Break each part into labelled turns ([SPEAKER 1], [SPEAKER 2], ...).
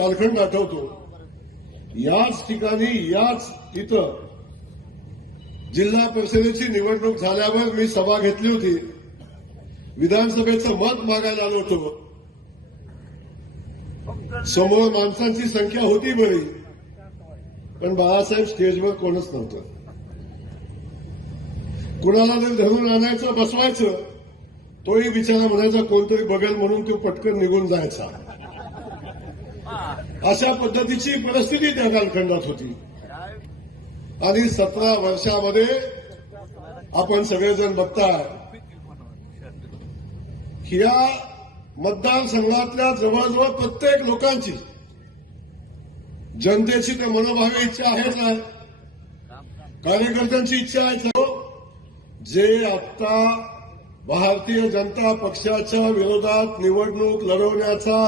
[SPEAKER 1] कालखंड आठवतो. याच ठिकाणी याच इथं जिल्हा परिषदेची निवडणूक झाल्यावर मी सभा घेतली होती. विधानसभेचं मत मागायला आलो होतो. समोर माणसांची संख्या होती बरी पण बाळासाहेब स्टेजवर कोणच नव्हतं. कुणाला जर धरून आणायचं बसवायचं तोही बिचारा म्हणायचा कोणतरी बघेल म्हणून तो पटकन निघून जायचा. अशा पद्धतीची परिस्थिती त्या कालखंडात होती. आणि सतरा वर्षामध्ये आपण सगळेजण बघताय या मतदारसंघातल्या जवळजवळ प्रत्येक लोकांची जनतेची ते मनोभावी इच्छा आहेच आहे कार्यकर्त्यांची इच्छा आहे सर्व जे आता भारतीय जनता पक्षाच्या विरोधात निवडणूक लढवण्याचा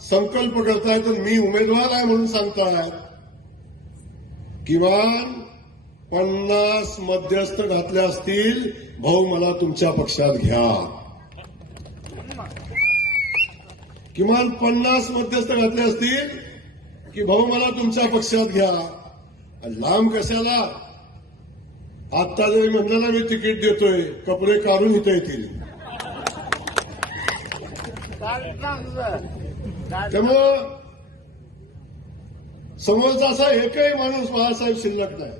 [SPEAKER 1] संकल्प करतायत तर मी उमेदवार आहे म्हणून सांगतायत किमान पन्नास मध्यस्थ घातले असतील भाऊ मला तुमच्या पक्षात घ्या. किमान पन्नास मध्यस्थ घातले असतील की भाऊ मला तुमच्या पक्षात घ्या. लांब कशाला? आत्ता जरी म्हणलं ना मी तिकीट देतोय कपडे काढून इथं येतील. त्यामुळं समोरचा असा एकही माणूस बाळासाहेब शिल्लक नाही.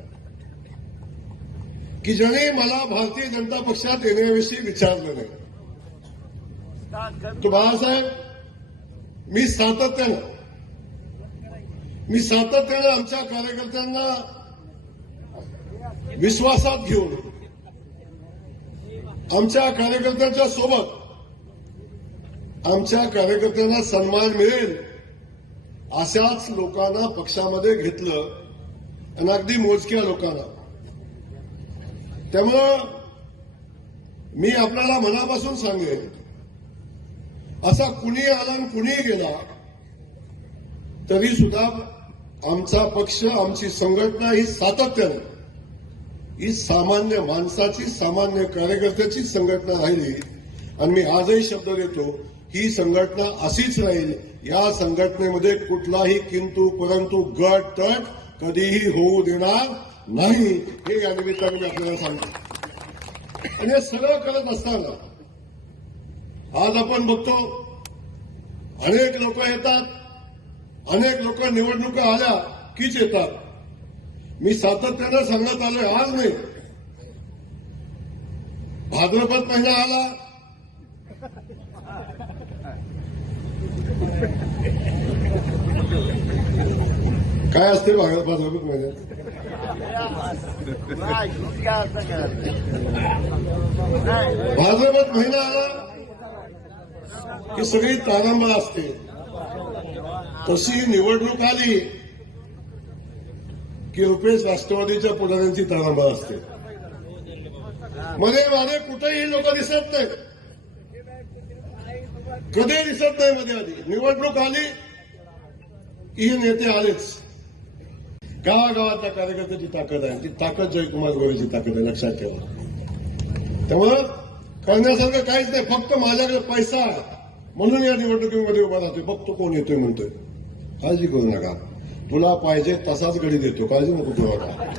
[SPEAKER 1] की ज्याने मला भारतीय जनता पक्षात येण्याविषयी विचारलं नाही. तो बाळासाहेब मी सातत्यानं मी सातत्यानं आमच्या कार्यकर्त्यांना विश्वासात घेऊन आमच्या कार्यकर्त्यांच्या सोबत आमच्या कार्यकर्त्यांना सन्मान मिळेल अशाच लोकांना पक्षामध्ये घेतलं आणि अगदी मोजक्या लोकांना. त्यामुळं मी आपल्याला मनापासून सांगेन असा कुणी आला आणि कुणीही गेला तरी सुद्धा आमचा पक्ष आमची संघटना ही सातत्यानं ही सामान्य माणसाची सामान्य कार्यकर्त्याची संघटना राहिली आणि मी आजही शब्द देतो ही संघटना अशीच राहील. या संघटनेमध्ये कुठलाही किंतु परंतु गट तट कधीही होऊ देणार नाही. हे या निमित्ताने मी आपल्याला सांगतो. आणि हे सगळं करत असताना आज आपण बघतो अनेक लोक येतात अनेक लोक निवडणुका आल्या कीच येतात. मी सातत्यानं सांगत आलोय आज नाही. भाद्रपद महिना आला काय असते पाच रुपये महिन्यात? भाजपात महिना आला की सगळी तारांबळ असते. तशी निवडणूक आली की रुपेश राष्ट्रवादीच्या पुढाऱ्यांची तारांबळ असते. मध्ये मागे कुठेही लोक दिसत नाहीत. कधी दिसत नाही मध्ये आधी निवडणूक आली ही नेते आलेच. गावागावातल्या कार्यकर्त्याची ताकद आहे. ती ताकद जयकुमार गोरेची ताकद आहे लक्षात ठेवा. त्यामुळं करण्यासारखं काहीच नाही. फक्त माझ्याकडे पैसा आहे. म्हणून या निवडणुकीमध्ये उभा राहतोय. बघतो कोण येतोय म्हणतोय. काळजी करू नका. तुला पाहिजे तसाच गडी देतो. काळजी नको करू नका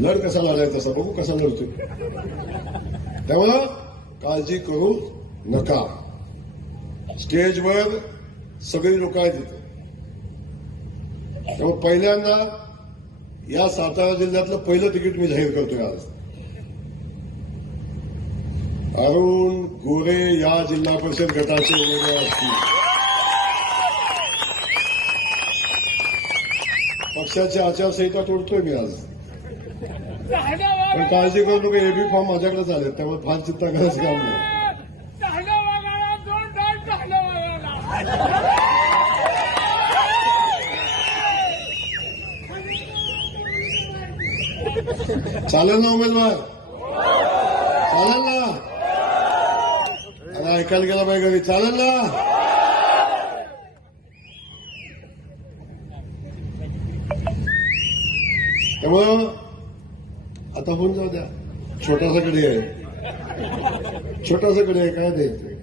[SPEAKER 1] लढ कसा लढायचा तसा बघू कसा लढतोय. त्यामुळं काळजी करू नका. स्टेजवर सगळी लोक आहेत त्यामुळे पहिल्यांदा या सातारा जिल्ह्यातलं पहिलं तिकीट मी जाहीर करतोय आज. अरुण गोरे या जिल्हा परिषद गटाचे उमेदवार असतील. पक्षाची आचारसंहिता तोडतोय मी आज. पण काळजी करू नका एबी फॉर्म माझ्याकडे चालेल त्यामुळे फार चिंता करायचं काम नाही. चालेल ना उमेदवार? चालेल ना? अरे ऐकायला गेला पाहिजे घरी. चालेल ना? त्यामुळं आता होऊन जाऊ द्या. छोटासा गडी आहे. छोटासा गडी आहे काय द्यायचं?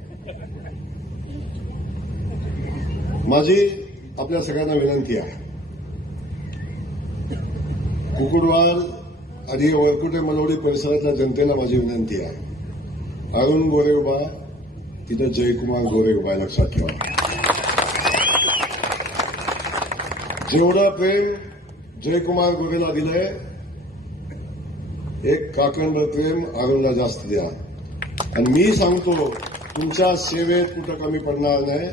[SPEAKER 1] माझी आपल्या सगळ्यांना विनंती आहे. कुकुडवार आणि वरकुटे मनोडी परिसरातल्या जनतेला माझी विनंती आहे. अरुण गोरे उभा तिथं जयकुमार गोरे उभा लक्षात ठेवा. जेवढा प्रेम जयकुमार गोरेला दिलंय एक काकणभर प्रेम आरोला जास्त द्या. आणि मी सांगतो तुमच्या सेवेत कुठं कमी पडणार नाही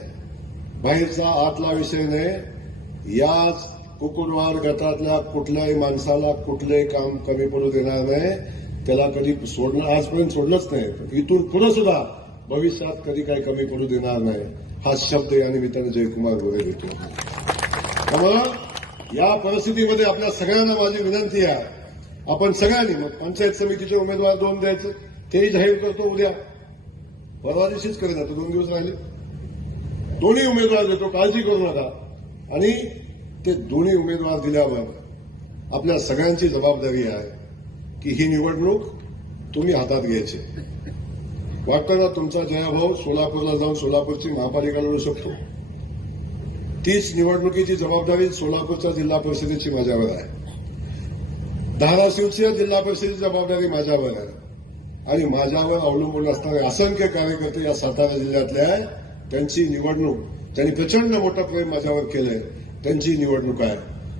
[SPEAKER 1] बाहेरचा आतला विषय नाही. याच कुकुरवार गटातल्या कुठल्याही माणसाला कुठलंही काम कमी पडू देणार नाही. त्याला कधी सोडणं आजपर्यंत सोडलंच नाही. इथून पुढे सुद्धा भविष्यात कधी काही कमी पडू देणार नाही. हा शब्द या निमित्तानं जयकुमार गोरे देतो. त्यामुळं या परिस्थितीमध्ये आपल्या सगळ्यांना माझी विनंती आहे. आपण सगळ्यांनी मग पंचायत समितीचे उमेदवार दोन द्यायचे तेही जाहीर करतो उद्या. परवा दिवशीच करेन आता दोन दिवस राहिले. दोन्ही उमेदवार देतो काळजी करू नका. आणि ते दोन्ही उमेदवार दिल्यावर आपल्या सगळ्यांची जबाबदारी आहे की ही निवडणूक तुम्ही हातात घ्यायची. वाटतं तुमचा जयाभाऊ सोलापूरला जाऊन सोलापूरची महापालिका लढू शकतो. तीच निवडणुकीची जबाबदारी सोलापूरच्या जिल्हा परिषदेची माझ्यावर आहे. धाराशिवची जिल्हा परिषदेची जबाबदारी माझ्यावर आहे. आणि माझ्यावर अवलंबून असणारे असंख्य कार्यकर्ते या सातारा जिल्ह्यातले आहे त्यांची निवडणूक त्यांनी प्रचंड मोठं प्रेम माझ्यावर केलंय. त्यांची निवडणूक आहे.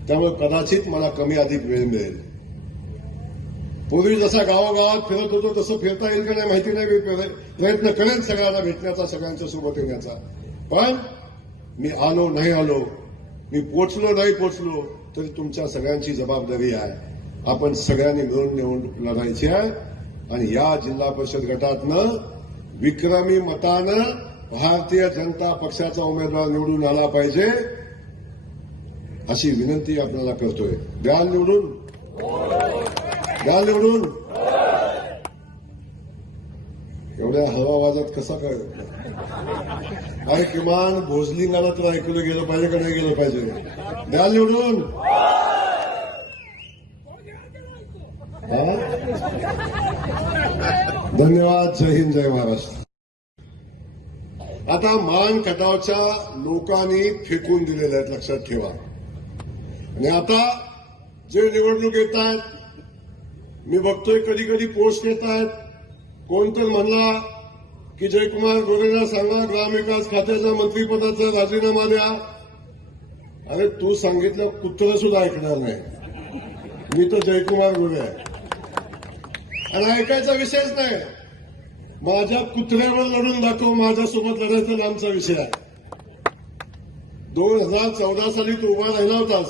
[SPEAKER 1] त्यामुळे कदाचित मला कमी अधिक वेळ मिळेल. पूर्वी जसा गावागावात फिरत होतो तसं फिरता येईल का नाही माहिती नाही. मी प्रयत्न करेन सगळ्यांना भेटण्याचा सगळ्यांच्या सोबत येण्याचा. पण मी आलो नाही आलो मी पोचलो नाही पोचलो तरी तुमच्या सगळ्यांची जबाबदारी आहे. आपण सगळ्यांनी मिळून निवडणूक लढायची आहे. आणि या जिल्हा परिषद गटातनं विक्रमी मतानं भारतीय जनता पक्षाचा उमेदवार निवडून आला पाहिजे अशी विनंती आपल्याला करतोय. द्याल निवडून? द्याल निवडून? एवढ्या हवा आवाजात कसा काय? अरे किमान भोजलिंगाला तर ऐकलं गेलं पाहिजे का नाही गेलं पाहिजे? द्याल निवडून हा? धन्यवाद जय हिंद जय महाराष्ट्र. आता मान कटावच्या लोकांनी फेकून दिलेले आहेत लक्षात ठेवा. आणि आता जे निवडणूक येत आहेत मी बघतोय कधी कधी पोस्ट येत आहेत. कोण तर म्हणला की जयकुमार गोरेला सांगा ग्रामविकास खात्याच्या मंत्रीपदाचा राजीनामा द्या. अरे तू सांगितलं कुत्र सुद्धा ऐकणार नाही. मी तर जयकुमार गोरे आहे. आणि ऐकायचा विषयच नाही. माझ्या कुत्र्यावर लढून दाखव माझ्यासोबत लढायचा लांबचा विषय आहे. दोन हजार चौदा साली तू उभा राहिला होतास.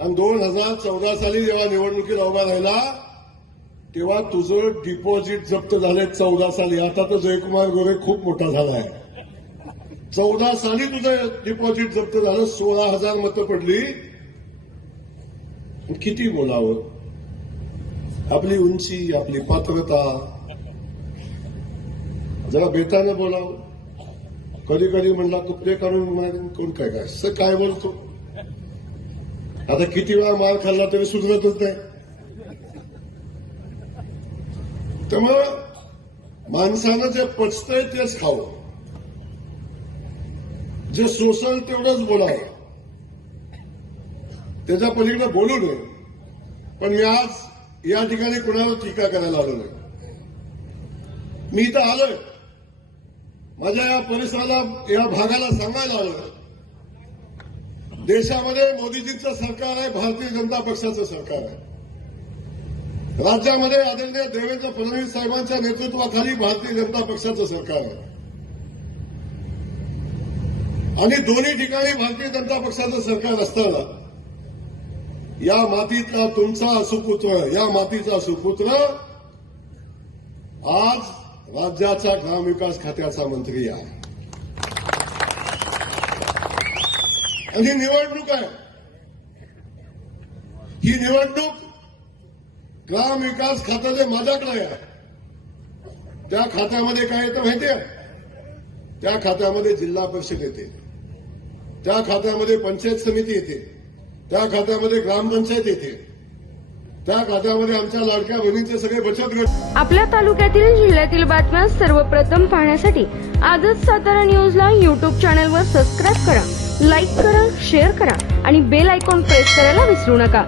[SPEAKER 1] आणि दोन हजार चौदा साली जेव्हा निवडणुकीला उभा राहिला तेव्हा तुझं डिपॉझिट जप्त झाले चौदा साली. आता तर जयकुमार गोरे खूप मोठा झाला आहे. चौदा साली तुझं डिपॉझिट जप्त झालं सोळा हजार मतं पडली. किती बोलावं? आपली उंची आपली पात्रता. जरा बेताने बोलावं. कधी कधी म्हणला कुत्रे काढून कोण काय काय? सर काय बोलतो? आता किती वेळा मार खाल्ला तरी सुधरतच नाही. त्यामुळं माणसानं जे पचतंय तेच खावं. जे सोसल तेवढंच बोलावं. त्याच्या पलीकडे बोलू नये. पण मी आज या ठिकाणी कुणावर टीका करायला आलो नाही. मी इथं आलोय. माझ्या या परिसराला या भागाला सांगायला आलोय. देशामध्ये मोदीजींचं सरकार आहे भारतीय जनता पक्षाचं सरकार आहे. राज्यामध्ये आदरणीय देवेंद्र फडणवीस साहेबांच्या नेतृत्वाखाली भारतीय जनता पक्षाचं सरकार आहे. आणि दोन्ही ठिकाणी भारतीय जनता पक्षाचं सरकार असताना या मातीतला तुमचा सुपुत्र या मातीचा सुपुत्र आज राज्याचा ग्रामविकास खात्याचा मंत्री आहे. आणि ही निवडणूक आहे. ही निवडणूक ग्रामविकास खात्याचे माझ्याकडे आहे. त्या खात्यामध्ये काय येतं माहितीये? त्या खात्यामध्ये जिल्हा परिषद येते. त्या खात्यामध्ये पंचायत समिती येते. त्या खात्यामध्ये ग्रामपंचायत येते. त्या खात्यामध्ये आमच्या लाडक्या बहिणीचे सगळे बचत गट
[SPEAKER 2] आपल्या तालुक्यातील जिल्ह्यातील बातम्या सर्वप्रथम पाहण्यासाठी आजच सातारा न्यूजला यूट्यूब चॅनलवर सबस्क्राईब करा लाईक करा शेअर करा आणि बेल आयकॉन प्रेस करायला विसरू नका.